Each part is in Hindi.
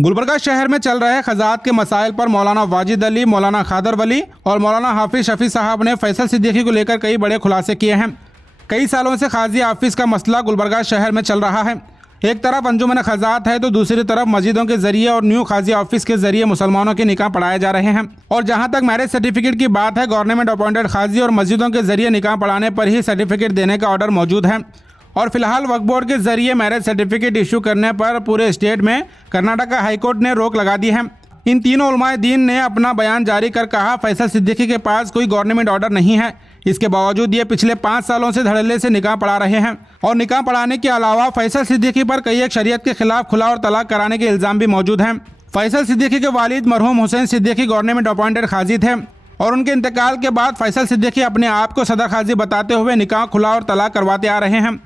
गुलबर्गा शहर में चल रहे खजात के मसाइल पर मौलाना वाजिद अली, मौलाना खादर वली और मौलाना हाफिज शफी साहब ने फैसल सिद्दीकी को लेकर कई बड़े खुलासे किए हैं। कई सालों से खाजी ऑफिस का मसला गुलबर्गा शहर में चल रहा है। एक तरफ अंजुमन खजात है तो दूसरी तरफ मस्जिदों के जरिए और न्यू खाजी ऑफिस के जरिए मुसलमानों के निकाह पढ़ाए जा रहे हैं। और जहां तक मैरिज सर्टिफिकेट की बात है, गवर्नमेंट अपॉइंटेड खाजी और मस्जिदों के जरिए निकाह पढ़ाने पर ही सर्टिफिकेट देने का ऑर्डर मौजूद है। और फिलहाल वक्फ बोर्ड के जरिए मैरिज सर्टिफिकेट इशू करने पर पूरे स्टेट में कर्नाटका हाईकोर्ट ने रोक लगा दी है। इन तीनों उलमाए दीन ने अपना बयान जारी कर कहा, फैसल सिद्दीकी के पास कोई गवर्नमेंट ऑर्डर नहीं है। इसके बावजूद ये पिछले 5 सालों से धड़ल्ले से निकाह पढ़ा रहे हैं। और निकाह पढ़ाने के अलावा फैसल सिद्दीकी पर कई एक शरीयत के खिलाफ खुला और तलाक कराने के इल्ज़ाम भी मौजूद हैं। फैसल सिद्दीकी के वालिद मरहूम हुसैन सिद्दीकी गवर्नमेंट अपॉइंटेड खाजी थे और उनके इंतकाल के बाद फैसल सिद्दीकी अपने आप को सदर खाजी बताते हुए निकाह खुला और तलाक करवाते आ रहे हैं।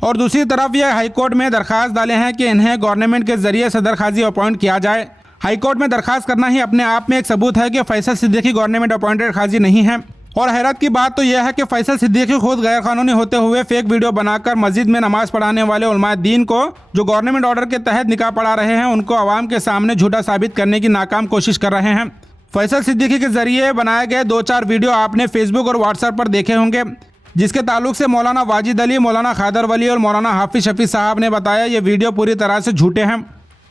और दूसरी तरफ ये हाईकोर्ट में दरखास्त डाले हैं कि इन्हें गवर्नमेंट के जरिए सदर खाजी अपॉइंट किया जाए। हाईकोर्ट में दरखास्त करना ही अपने आप में एक सबूत है कि फैसल सिद्दीकी गवर्नमेंट अपॉइंटेड खाजी नहीं है। और हैरत की बात तो यह है कि फैसल सिद्दीकी खुद गैर कानूनी होते हुए फेक वीडियो बनाकर मस्जिद में नमाज पढ़ाने वाले उलमाए दीन को, जो गवर्नमेंट ऑर्डर के तहत निकाह पढ़ा रहे हैं, उनको आवाम के सामने झूठा साबित करने की नाकाम कोशिश कर रहे हैं। फैसल सिद्दीकी के जरिए बनाए गए 2-4 वीडियो आपने फेसबुक और व्हाट्सएप पर देखे होंगे, जिसके ताल्लुक से मौलाना वाजिद अली, मौलाना खादर वली और मौलाना हाफिज शफी साहब ने बताया ये वीडियो पूरी तरह से झूठे हैं।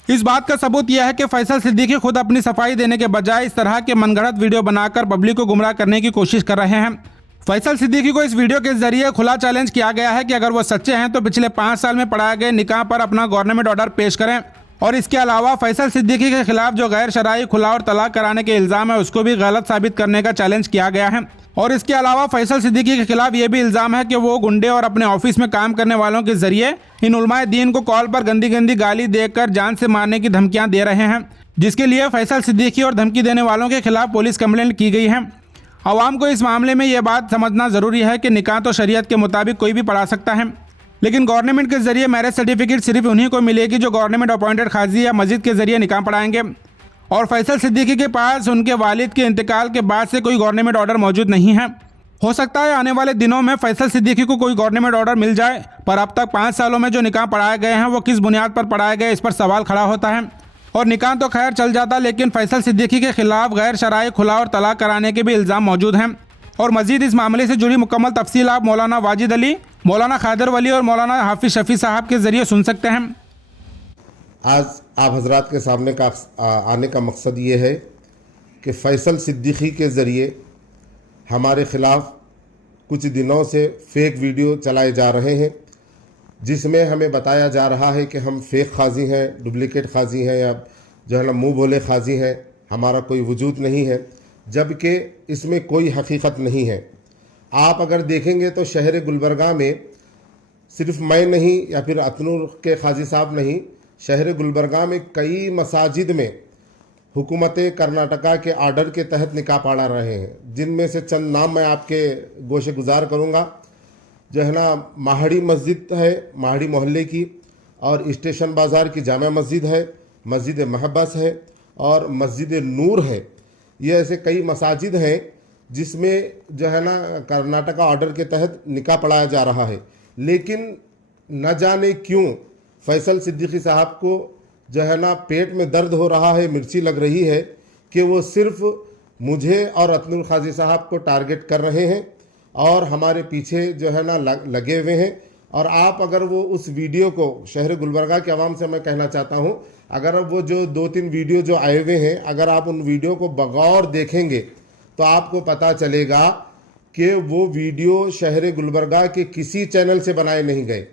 इस बात का सबूत यह है कि फैसल सिद्दीकी खुद अपनी सफाई देने के बजाय इस तरह के मनगढ़ंत वीडियो बनाकर पब्लिक को गुमराह करने की कोशिश कर रहे हैं। फैसल सिद्दीकी को इस वीडियो के जरिए खुला चैलेंज किया गया है कि अगर वो सच्चे हैं तो पिछले 5 साल में पढ़ाए गए निकाह पर अपना गवर्नमेंट ऑर्डर पेश करें। और इसके अलावा फैसल सिद्दीकी के खिलाफ जो गैर शरई खुला और तलाक कराने के इल्ज़ाम है, उसको भी गलत साबित करने का चैलेंज किया गया है। और इसके अलावा फैसल सिद्दीकी के खिलाफ ये भी इल्ज़ाम है कि वो गुंडे और अपने ऑफिस में काम करने वालों के जरिए इन उलमाए दीन को कॉल पर गंदी गंदी गाली देकर जान से मारने की धमकियां दे रहे हैं, जिसके लिए फैसल सिद्दीकी और धमकी देने वालों के खिलाफ पुलिस कंप्लेंट की गई है। आवाम को इस मामले में ये बात समझना ज़रूरी है कि निकाह तो शरीयत के मुताबिक कोई भी पढ़ा सकता है, लेकिन गवर्नमेंट के जरिए मैरिज सर्टिफिकेट सिर्फ उन्हीं को मिलेगी जो गवर्नमेंट अपॉइंटेड खाजी या मस्जिद के जरिए निकाह पढ़ाएंगे। और फैसल सिद्दीकी के पास उनके वालिद के इंतकाल के बाद से कोई गवर्नमेंट ऑर्डर मौजूद नहीं है। हो सकता है आने वाले दिनों में फैसल सिद्दीकी को कोई गवर्नमेंट ऑर्डर मिल जाए, पर अब तक 5 सालों में जो निकाह पढ़ाए गए हैं वो किस बुनियाद पर पढ़ाए गए, इस पर सवाल खड़ा होता है। और निकाह तो खैर चल जाता, लेकिन फैसल सिद्दीकी के खिलाफ गैर शरई खुला और तलाक कराने के भी इल्ज़ाम मौजूद हैं। और मज़ीद इस मामले से जुड़ी मुकम्मल तफसील आप मौलाना वाजिद अली, मौलाना खादर वली और मौलाना हाफिज शफी साहब के ज़रिए सुन सकते हैं। आज आप हजरात के सामने का आने का मकसद ये है कि फैसल सिद्दीकी के ज़रिए हमारे ख़िलाफ़ कुछ दिनों से फेक वीडियो चलाए जा रहे हैं, जिसमें हमें बताया जा रहा है कि हम फेक खाजी हैं, डुप्लिकेट खाजी हैं, या जो है ना मुँह बोले खाजी हैं, हमारा कोई वजूद नहीं है, जबकि इसमें कोई हकीकत नहीं है। आप अगर देखेंगे तो शहर गुलबर्गा में सिर्फ मैं नहीं या फिर अतनूर के खाजी साहब नहीं, शहर गुलबर्गा में कई मसाजिद में हुकूमत कर्नाटका के आर्डर के तहत निकाह पढ़ा रहे हैं, जिनमें से चंद नाम मैं आपके गोशे गुजार करूँगा। जो है ना माहड़ी मस्जिद है, माहड़ी मोहल्ले की, और स्टेशन बाज़ार की जामा मस्जिद है, मस्जिद महबस है और मस्जिद नूर है। ये ऐसे कई मसाजिद हैं जिसमें जो है ना कर्नाटका ऑर्डर के तहत निकाह पढ़ाया जा रहा है। लेकिन न जाने क्यों फैसल सिद्दीकी साहब को जो है ना पेट में दर्द हो रहा है, मिर्ची लग रही है कि वो सिर्फ मुझे और अतनुल खाजी साहब को टारगेट कर रहे हैं और हमारे पीछे जो है ना लगे हुए हैं। और आप अगर वो उस वीडियो को, शहर गुलबर्गा के आवाम से मैं कहना चाहता हूँ, अगर वो जो 2-3 वीडियो जो आए हुए हैं, अगर आप उन वीडियो को बगौर देखेंगे तो आपको पता चलेगा कि वो वीडियो शहर गुलबर्गा के किसी चैनल से बनाए नहीं गए।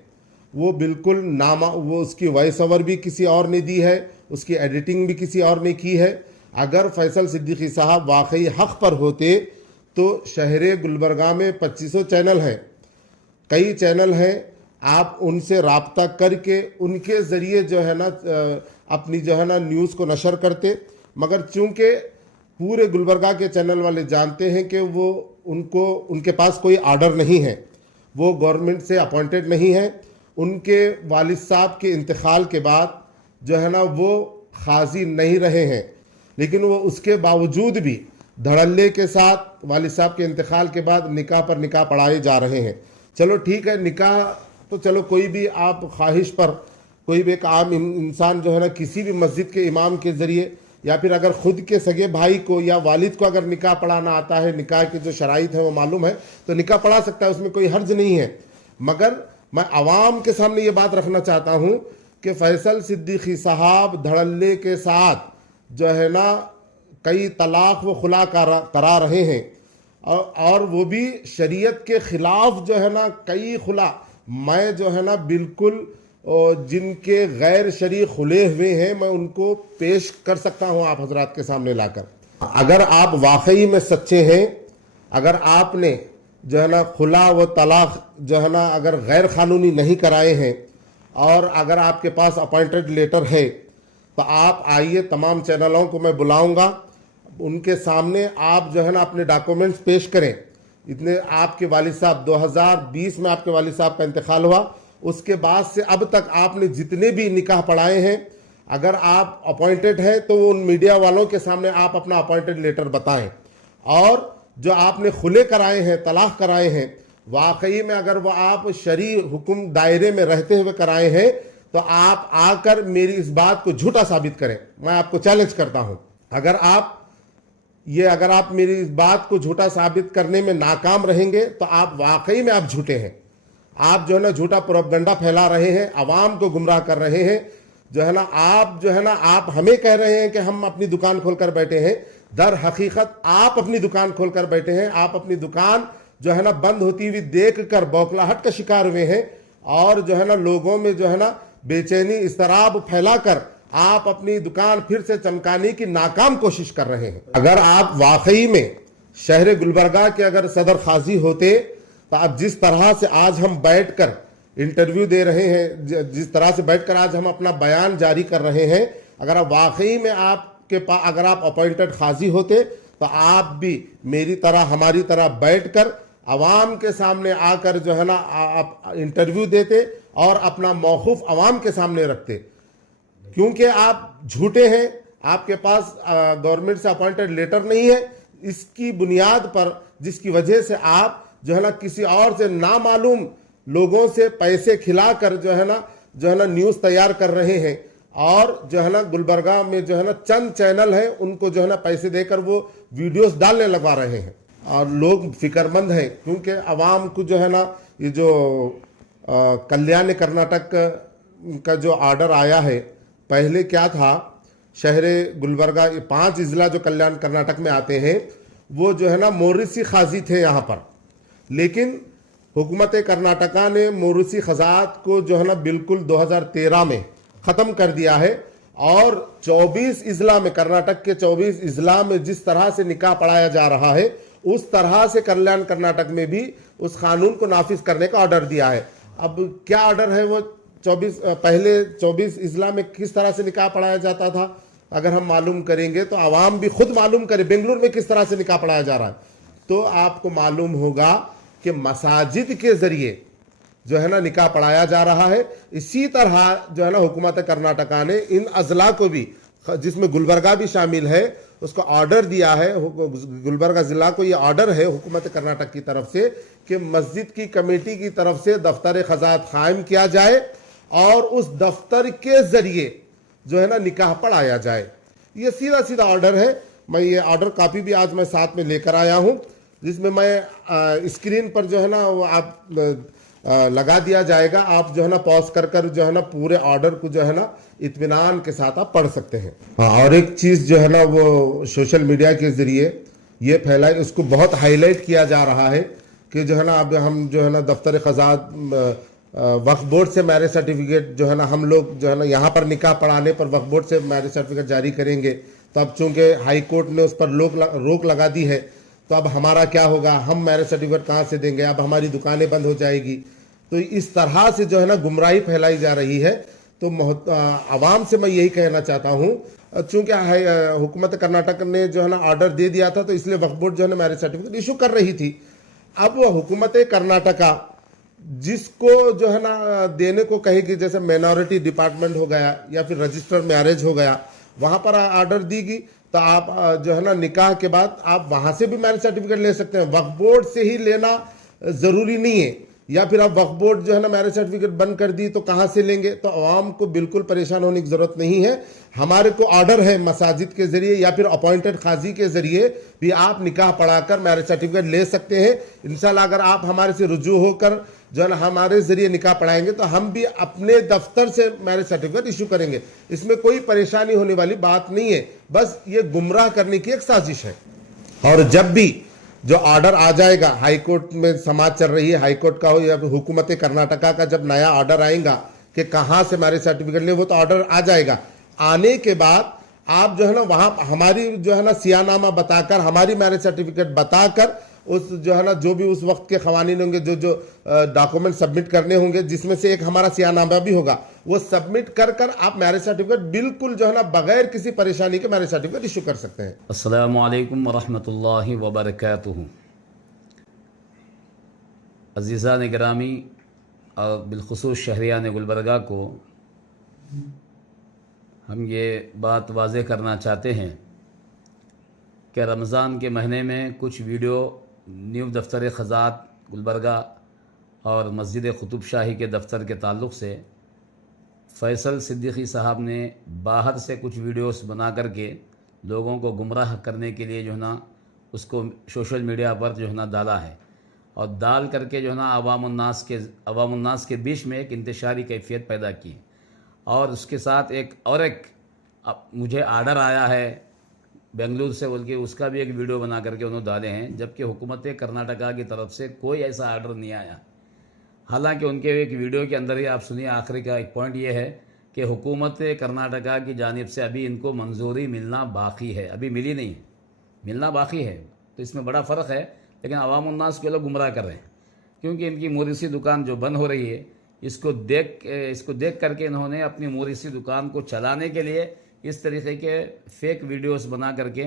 वो बिल्कुल वो उसकी वॉइस ओवर भी किसी और ने दी है, उसकी एडिटिंग भी किसी और ने की है। अगर फैसल सिद्दीकी साहब वाकई हक़ पर होते तो शहर गुलबर्गा में 2500 चैनल हैं, कई चैनल हैं, आप उनसे राब्ता करके उनके ज़रिए जो है ना अपनी जो है ना न्यूज़ को नशर करते। मगर चूँकि पूरे गुलबर्गा के चैनल वाले जानते हैं कि वो उनके पास कोई आर्डर नहीं है, वो गवर्नमेंट से अपॉइंटेड नहीं है, उनके वालिद साहब के इंतकाल के बाद जो है ना वो खाजी नहीं रहे हैं, लेकिन वो उसके बावजूद भी धड़ल्ले के साथ वालिद साहब के इंतकाल के बाद निकाह पर निकाह पढ़ाए जा रहे हैं। चलो ठीक है, निकाह तो चलो कोई भी आप ख्वाहिश पर कोई भी एक आम इंसान जो है ना किसी भी मस्जिद के इमाम के ज़रिए या फिर अगर खुद के सगे भाई को या वालिद को अगर निकाह पढ़ाना आता है, निकाह की जो शराइत है वो मालूम है, तो निकाह पढ़ा सकता है, उसमें कोई हर्ज नहीं है। मगर मैं आवाम के सामने ये बात रखना चाहता हूँ कि फैसल सिद्दीकी साहब धड़ल्ले के साथ जो है ना कई तलाक व खुला करा रहे हैं और वो भी शरीयत के खिलाफ जो है ना कई खुला। मैं जो है ना बिल्कुल जिनके गैर शरई खुले हुए हैं मैं उनको पेश कर सकता हूं आप हजरात के सामने लाकर। अगर आप वाकई में सच्चे हैं, अगर आपने जो है ना खुला व तलाक जो है ना अगर गैर कानूनी नहीं कराए हैं और अगर आपके पास अपॉइंटेड लेटर है तो आप आइए, तमाम चैनलों को मैं बुलाऊंगा, उनके सामने आप जो है ना अपने डॉक्यूमेंट्स पेश करें। इतने आपके वालिद साहब 2020 में आपके वालिद साहब का इंतकाल हुआ, उसके बाद से अब तक आपने जितने भी निकाह पढ़ाए हैं, अगर आप अपॉइंटेड हैं तो उन मीडिया वालों के सामने आप अपना अपॉइंटेड लेटर बताएं। और जो आपने खुले कराए हैं, तलाक कराए हैं, वाकई में अगर वो आप शरई हुक्म दायरे में रहते हुए कराए हैं तो आप आकर मेरी इस बात को झूठा साबित करें। मैं आपको चैलेंज करता हूं, अगर आप मेरी इस बात को झूठा साबित करने में नाकाम रहेंगे तो आप वाकई में आप झूठे हैं। आप जो है ना झूठा प्रोपगंडा फैला रहे हैं, आवाम को गुमराह कर रहे हैं। जो है ना आप हमें कह रहे हैं कि हम अपनी दुकान खोलकर बैठे हैं, दर हकीकत आप अपनी दुकान खोलकर बैठे हैं। आप अपनी दुकान जो है ना बंद होती हुई देखकर बौखलाहट का शिकार हुए हैं और जो है ना लोगों में जो है ना बेचैनी इस्तराब फैलाकर आप अपनी दुकान फिर से चमकाने की नाकाम कोशिश कर रहे हैं। अगर आप वाकई में शहर गुलबर्गा के अगर सदर खाजी होते तो अब जिस तरह से आज हम बैठकर इंटरव्यू दे रहे हैं, जिस तरह से बैठकर आज हम अपना बयान जारी कर रहे हैं, अगर आप वाकई में आपके पास अगर आप अपॉइंटेड खाजी होते तो आप भी मेरी तरह हमारी तरह बैठकर अवाम के सामने आकर जो है ना आप इंटरव्यू देते और अपना मौकूफ अवाम के सामने रखते। क्योंकि आप झूठे हैं, आपके पास गवर्नमेंट से अपॉइंटेड लेटर नहीं है, इसकी बुनियाद पर जिसकी वजह से आप जो है ना किसी और से नामालूम लोगों से पैसे खिलाकर जो है ना न्यूज़ तैयार कर रहे हैं और जो है ना गुलबर्गा में जो है ना चंद चैनल है उनको जो है ना पैसे देकर वो वीडियोस डालने लगवा रहे हैं। और लोग फिक्रमंद हैं क्योंकि आवाम को जो है ना ये जो कल्याण कर्नाटक का जो ऑर्डर आया है, पहले क्या था, शहर गुलबर्गा 5 अजला जो कल्याण कर्नाटक में आते हैं वो जो है ना मोरिसी खाजी थे यहाँ पर, लेकिन हुकूमत कर्नाटका ने मोरिसी खजात को जो है ना बिल्कुल 2013 में ख़त्म कर दिया है और 24 अजला में, कर्नाटक के 24 अजला में जिस तरह से निकाह पढ़ाया जा रहा है उस तरह से कल्याण कर्नाटक में भी उस कानून को नाफिज करने का ऑर्डर दिया है। अब क्या ऑर्डर है वो पहले 24 अजला में किस तरह से निकाह पढ़ाया जाता था अगर हम मालूम करेंगे तो आवाम भी खुद मालूम करे बेंगलुरु में किस तरह से निकाह पढ़ाया जा रहा है, तो आपको मालूम होगा कि मसाजिद के जरिए जो है ना निकाह पढ़ाया जा रहा है। इसी तरह जो है ना हुकूमत कर्नाटका ने इन अजला को भी, जिसमें गुलबर्गा भी शामिल है, उसको ऑर्डर दिया है। गुलबर्गा जिला को ये ऑर्डर है हुकूमत कर्नाटक की तरफ से कि मस्जिद की कमेटी की तरफ से दफ्तर खजात कायम किया जाए और उस दफ्तर के जरिए जो है ना निकाह पढ़ाया जाए। ये सीधा सीधा ऑर्डर है। मैं ये ऑर्डर कॉपी भी आज मैं साथ में लेकर आया हूँ, जिसमें मैं स्क्रीन पर जो है ना वो आप लगा दिया जाएगा। आप जो है ना पॉज कर कर जो है ना पूरे ऑर्डर को जो है ना इत्मीनान के साथ आप पढ़ सकते हैं। हाँ, और एक चीज़ जो है ना वो सोशल मीडिया के ज़रिए ये फैलाई, उसको बहुत हाईलाइट किया जा रहा है कि जो है ना अब हम जो है ना दफ्तर खजात वक्फ बोर्ड से मैरिज सर्टिफिकेट जो है ना हम लोग जो है ना यहाँ पर निकाह पढ़ाने पर वक्फ बोर्ड से मैरिज सर्टिफिकेट जारी करेंगे। तो अब चूंकि हाई कोर्ट ने उस पर रोक लगा दी है तो अब हमारा क्या होगा, हम मैरिज सर्टिफिकेट कहाँ से देंगे, अब हमारी दुकानें बंद हो जाएगी। तो इस तरह से जो है ना गुमराही फैलाई जा रही है। तो आवाम से मैं यही कहना चाहता हूँ, चूंकि हुकूमत कर्नाटक ने जो है ना ऑर्डर दे दिया था तो इसलिए वक्फ बोर्ड जो है ना मैरिज सर्टिफिकेट इशू कर रही थी। अब हुकूमत कर्नाटका जिसको जो है ना देने को कहेगी, जैसे माइनॉरिटी डिपार्टमेंट हो गया या फिर रजिस्टर्ड मैरिज हो गया, वहाँ पर ऑर्डर देगी तो आप जो है ना निकाह के बाद आप वहाँ से भी मैरिज सर्टिफिकेट ले सकते हैं। वक्फ बोर्ड से ही लेना ज़रूरी नहीं है। या फिर आप वक्फ बोर्ड जो है ना मैरिज सर्टिफिकेट बंद कर दी तो कहाँ से लेंगे। तो आवाम को बिल्कुल परेशान होने की ज़रूरत नहीं है। हमारे को ऑर्डर है मसाजिद के ज़रिए या फिर अपॉइंटेड काजी के ज़रिए भी आप निकाह पढ़ाकर मैरिज सर्टिफिकेट ले सकते हैं। इंशाल्लाह अगर आप हमारे से रुजू होकर जो है ना हमारे ज़रिए निकाह पढ़ाएंगे तो हम भी अपने दफ्तर से मैरिज सर्टिफिकेट इशू करेंगे। इसमें कोई परेशानी होने वाली बात नहीं है, बस ये गुमराह करने की एक साजिश है। और जब भी जो ऑर्डर आ जाएगा, हाई कोर्ट में समाज चल रही है, हाई कोर्ट का हो या फिर हुकूमत कर्नाटका का जब नया ऑर्डर आएगा कि कहाँ से मैरिज सर्टिफिकेट ले, वो तो ऑर्डर आ जाएगा। आने के बाद आप जो है ना वहाँ हमारी जो है ना सियानामा बताकर, हमारी मैरिज सर्टिफिकेट बताकर, उस जो है ना जो भी उस वक्त के खवानीन होंगे, जो जो डॉक्यूमेंट सबमिट करने होंगे, जिसमें से एक हमारा सियानामा भी होगा, वो सबमिट कर कर आप मैरिज सर्टिफिकेट बिल्कुल जो है ना बगैर किसी परेशानी के मैरिज सर्टिफिकेट इशू कर सकते हैं। अस्सलामु अलैकुम वरहमतुल्लाहि वबरकातुहू। अज़ीज़ान गिरामी और बिलखुसूस शहरियान गुलबर्गा को हम ये बात वाज़ेह करना चाहते हैं कि रमज़ान के महीने में कुछ वीडियो न्यू दफ्तर ख़ज़ात गुलबर्गा और मस्जिद कुतुब शाही के दफ्तर के ताल्लुक़ से फ़ैसल सिद्दीकी साहब ने बाहर से कुछ वीडियोस बना करके लोगों को गुमराह करने के लिए जो है ना उसको सोशल मीडिया पर जो है ना डाला है, और डाल करके जो है ना अवामुन्नास के बीच में एक इंतशारी कैफियत पैदा की। और उसके साथ एक मुझे आर्डर आया है बेंगलुरु से बोल के, उसका भी एक वीडियो बना करके उन्होंने डाले हैं, जबकि हुकूमत कर्नाटका की तरफ से कोई ऐसा आर्डर नहीं आया। हालांकि उनके एक वीडियो के अंदर ही आप सुनिए, आखिरी का एक पॉइंट ये है कि हुकूमत कर्नाटका की जानिब से अभी इनको मंजूरी मिलना बाकी है, अभी मिली नहीं, मिलना बाकी है। तो इसमें बड़ा फ़र्क है, लेकिन अवामुन्नास के लोग गुमराह कर रहे हैं, क्योंकि इनकी मोरिसी दुकान जो बंद हो रही है, इसको देख करके इन्होंने अपनी मोरिसी दुकान को चलाने के लिए इस तरीके के फेक वीडियोस बना करके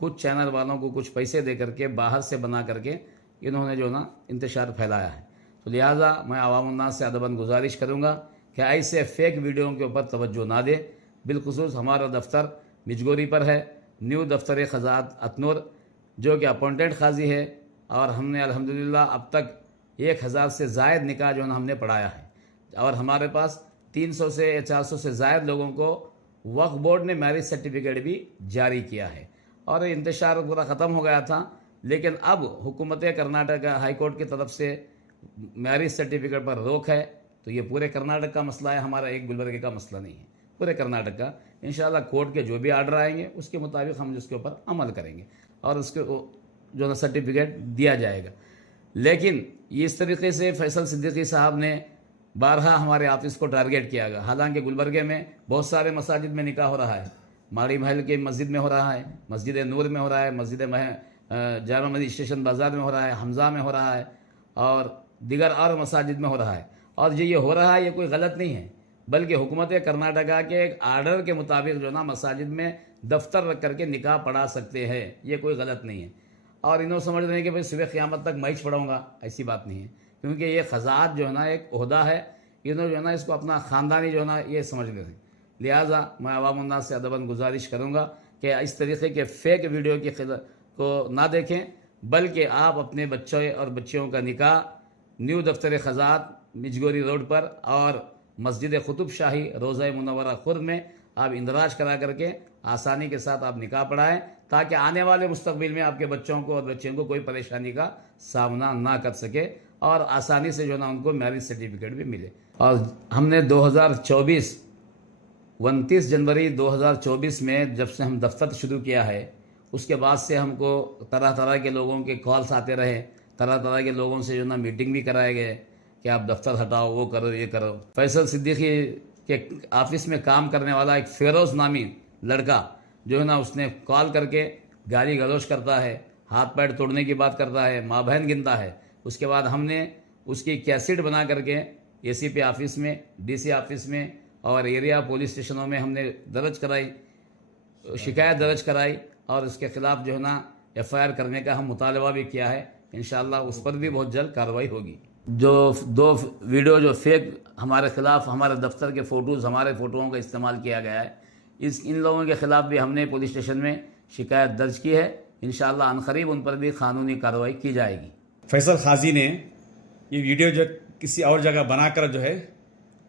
कुछ चैनल वालों को कुछ पैसे दे करके बाहर से बना करके इन्होंने जो ना इंतशार फैलाया है। तो लिहाजा मैं अवामुन्नास से अदबन गुजारिश करूँगा कि ऐसे फेक वीडियो के ऊपर तवज्जो ना दे। बिलखुसूस हमारा दफ्तर मिजगोरी पर है, न्यू दफ्तर ख़ज़ात अतनूर, जो कि अपॉइंटेड काजी है, और हमने अल्हम्दुलिल्लाह अब तक 1000 से ज़ायद निकाह जो है हमने पढ़ाया है, और हमारे पास 300 से 400 से ज़ायद लोगों को वक्फ बोर्ड ने मैरिज सर्टिफिकेट भी जारी किया है। और इंतशार पूरा ख़त्म हो गया था, लेकिन अब हुकूमत कर्नाटका हाई कोर्ट की तरफ से मैरिज सर्टिफिकेट पर रोक है। तो ये पूरे कर्नाटक का मसला है, हमारा एक गुलबर्गे का मसला नहीं है, पूरे कर्नाटक का। इंशाल्लाह कोर्ट के जो भी आर्डर आएंगे उसके मुताबिक हम उसके ऊपर अमल करेंगे और उसके जो ना सर्टिफिकेट दिया जाएगा। लेकिन इस तरीके से फैसल सिद्दीकी साहब ने बारहा हमारे ऑफिस को टारगेट किया गया। हालांकि गुलबर्गे में बहुत सारे मसाजिद में निकाह हो रहा है, माड़ी महल के मस्जिद में हो रहा है, मस्जिद नूर में हो रहा है, मस्जिद जामा मस्जिद स्टेशन बाज़ार में हो रहा है, हमज़ा में हो रहा है, और दिगर और मसाजिद में हो रहा है। और जो ये हो रहा है ये कोई गलत नहीं है, बल्कि हुकूमत कर्नाटका के एक आर्डर के मुताबिक जो ना मसाजिद में दफ्तर रख करके निकाह पढ़ा सकते हैं, ये कोई गलत नहीं है। और इन्हों समझ रहे हैं कि भाई सुबह क़यामत तक मैच पढ़ाऊँगा, ऐसी बात नहीं है, क्योंकि ये ख़ज़ात जो है ना एक ओहदा है, इन्होंने जो है ना इसको अपना ख़ानदानी जो है ना ये समझ लेते हैं। लिहाजा मैं अवामुन्नास से अदबन गुजारिश करूँगा कि इस तरीके के फेक वीडियो को ना देखें, बल्कि आप अपने बच्चों और बच्चियों का निकाह न्यू दफ्तर ख़ज़ात मिजगोरी रोड पर और मस्जिद कुतुब शाही रोज़ा मुनव्वरा खुर्द में आप इंदराज करा करके आसानी के साथ आप निकाह पढ़ाएं, ताकि आने वाले मुस्तकबिल में आपके बच्चों को और बच्चियों को कोई परेशानी का सामना ना कर सके और आसानी से जो ना उनको मैरिज सर्टिफिकेट भी मिले। और हमने 29 जनवरी 2024 में जब से हम दफ्तर शुरू किया है, उसके बाद से हमको तरह तरह के लोगों के कॉल्स आते रहे, तरह तरह के लोगों से जो ना मीटिंग भी कराए गए कि आप दफ्तर हटाओ, वो करो, ये करो। फैसल सिद्दीकी के ऑफिस में काम करने वाला एक फेरोज़ नामी लड़का जो है ना, उसने कॉल करके गाली गलौज करता है, हाथ पैर तोड़ने की बात करता है, माँ बहन गिनता है। उसके बाद हमने उसकी कैसेट बना करके एसीपी ऑफिस में, डीसी ऑफिस में और एरिया पुलिस स्टेशनों में हमने दर्ज कराई, शिकायत दर्ज कराई, और उसके ख़िलाफ़ जो है ना FIR करने का हम मुतालबा भी किया है। इंशाअल्लाह उस पर भी बहुत जल्द कार्रवाई होगी। जो 2 वीडियो जो फेक हमारे ख़िलाफ़ हमारे दफ्तर के फ़ोटोज़, हमारे फ़ोटोओं का इस्तेमाल किया गया है, इन लोगों के ख़िलाफ़ भी हमने पुलिस स्टेशन में शिकायत दर्ज की है। इंशाअल्लाह अनक़रीब उन पर भी कानूनी कार्रवाई की जाएगी। फैसल काजी ने ये वीडियो जो किसी और जगह बनाकर जो है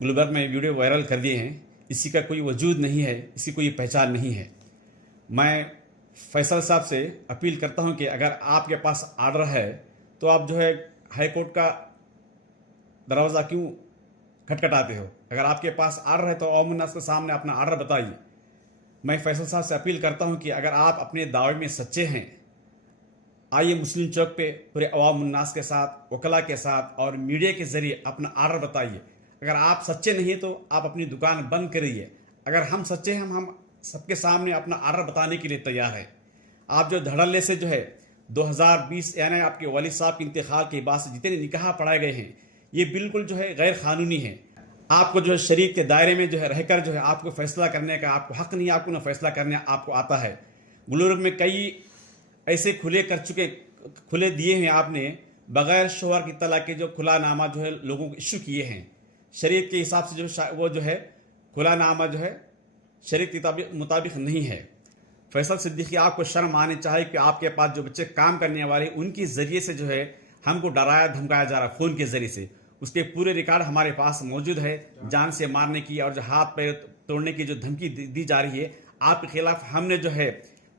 गुलबर्ग में वीडियो वायरल कर दिए हैं, इसी का कोई वजूद नहीं है, इसी कोई पहचान नहीं है। मैं फैसल साहब से अपील करता हूं कि अगर आपके पास आर्डर है तो आप जो है हाई कोर्ट का दरवाज़ा क्यों खटखटाते हो? अगर आपके पास आर्डर है तो अवाम उन्नास के सामने अपना आर्डर बताइए। मैं फैसल साहब से अपील करता हूं कि अगर आप अपने दावे में सच्चे हैं, आइए मुस्लिम चौक पे पूरे अवाम उन्नास के साथ, वकला के साथ और मीडिया के जरिए अपना आर्डर बताइए। अगर आप सच्चे नहीं तो आप अपनी दुकान बंद करिए। अगर हम सच्चे हैं, हम सबके सामने अपना आर्डर बताने के लिए तैयार है। आप जो धड़ल्ले से जो है 2020 यानी आपके वालिद साहब के इंतकाल के बाद से जितने निकाह पढ़ाए गए हैं, ये बिल्कुल जो है गैर कानूनी है। आपको जो है शरीयत के दायरे में जो है रहकर जो है आपको फैसला करने का आपको हक नहीं, आपको ना फैसला करने आपको आता है। गुलबर्ग में कई ऐसे खुले दिए हैं आपने, बगैर शोहर की तलाक के जो खुला नामा जो है लोगों को इशू किए हैं। शरीयत के हिसाब से जो वो जो है खुला नामा जो है शरीयत के मुताबिक नहीं है। फैसल सिद्दीकी, आपको शर्म आनी चाहिए कि आपके पास जो बच्चे काम करने वाले उनके जरिए से जो है हमको डराया धमकाया जा रहा है फ़ोन के जरिए से। उसके पूरे रिकॉर्ड हमारे पास मौजूद है, जान से मारने की और जो हाथ पैर तोड़ने की जो धमकी दी जा रही है आपके खिलाफ। हमने जो है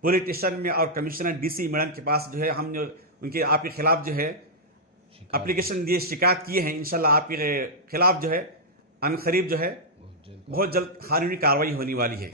पुलिस स्टेशन में और कमिश्नर DC मैडम के पास जो है हम जो उनके आपके खिलाफ जो है एप्लीकेशन दिए, शिकायत किए हैं। इंशाल्लाह आपके खिलाफ जो है अनकरीब जो है बहुत जल्द कानूनी कार्रवाई होने वाली है।